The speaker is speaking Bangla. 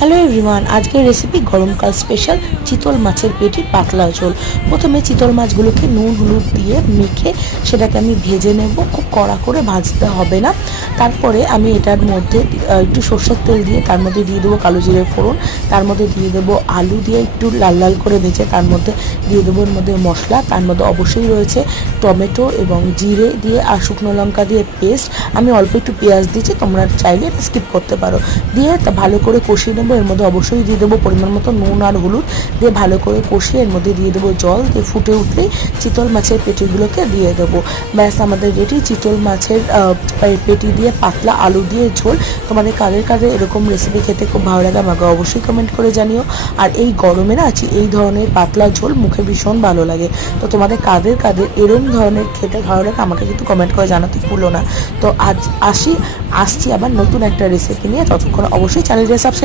হ্যালো এভরিওয়ান, আজকের রেসিপি গরমকাল স্পেশাল চিতল মাছের পেটির পাতলা ঝোল। প্রথমে চিতল মাছগুলোকে নুন হলুদ দিয়ে মেখে সেটাকে আমি ভেজে নেব। খুব কড়া করে ভাজতে হবে না। তারপরে আমি এটার মধ্যে একটু সরষের তেল দিয়ে তার মধ্যে দিয়ে দেবো কালো জিরে ফোড়ন, তার মধ্যে দিয়ে দেবো আলু দিয়ে একটু লাল লাল করে ভেজে তার মধ্যে দিয়ে দেবো এর মধ্যে মশলা। তার মধ্যে অবশ্যই রয়েছে টমেটো এবং জিরে দিয়ে আর শুকনো লঙ্কা দিয়ে পেস্ট। আমি অল্প একটু পেঁয়াজ দিয়েছি, তোমরা চাইলে এটা স্কিপ করতে পারো। দিয়ে তা ভালো করে কষিয়ে নেবো। এর মধ্যে অবশ্যই দিয়ে দেবো পরিমাণ মতো নুন আর হলুদ দিয়ে ভালো করে কষিয়ে এর মধ্যে দিয়ে দেবো জল। দিয়ে ফুটে উঠলেই চিতল মাছের পেটিগুলোকে দিয়ে দেবো। ব্যাস আমাদের রেডি চিতল মাছের পেটি দিয়ে পাতলা আলু দিয়ে ঝোল। তোমাদের কাদের কাদের এরকম রেসিপি খেতে খুব ভালো লাগে আমাকে অবশ্যই কমেন্ট করে জানিও। আর এই গরমে না এই ধরনের পাতলা ঝোল মুখে ভীষণ ভালো লাগে। তো তোমাদের কাদের কাদের এরকম ধরনের খেতে ভালো লাগে আমাকে কিন্তু কমেন্ট করে জানাতে ভুলো না। তো আজ আসছি আবার নতুন একটা রেসিপি নিয়ে। ততক্ষণ অবশ্যই চ্যানেলটা সাবস্ক্রাইব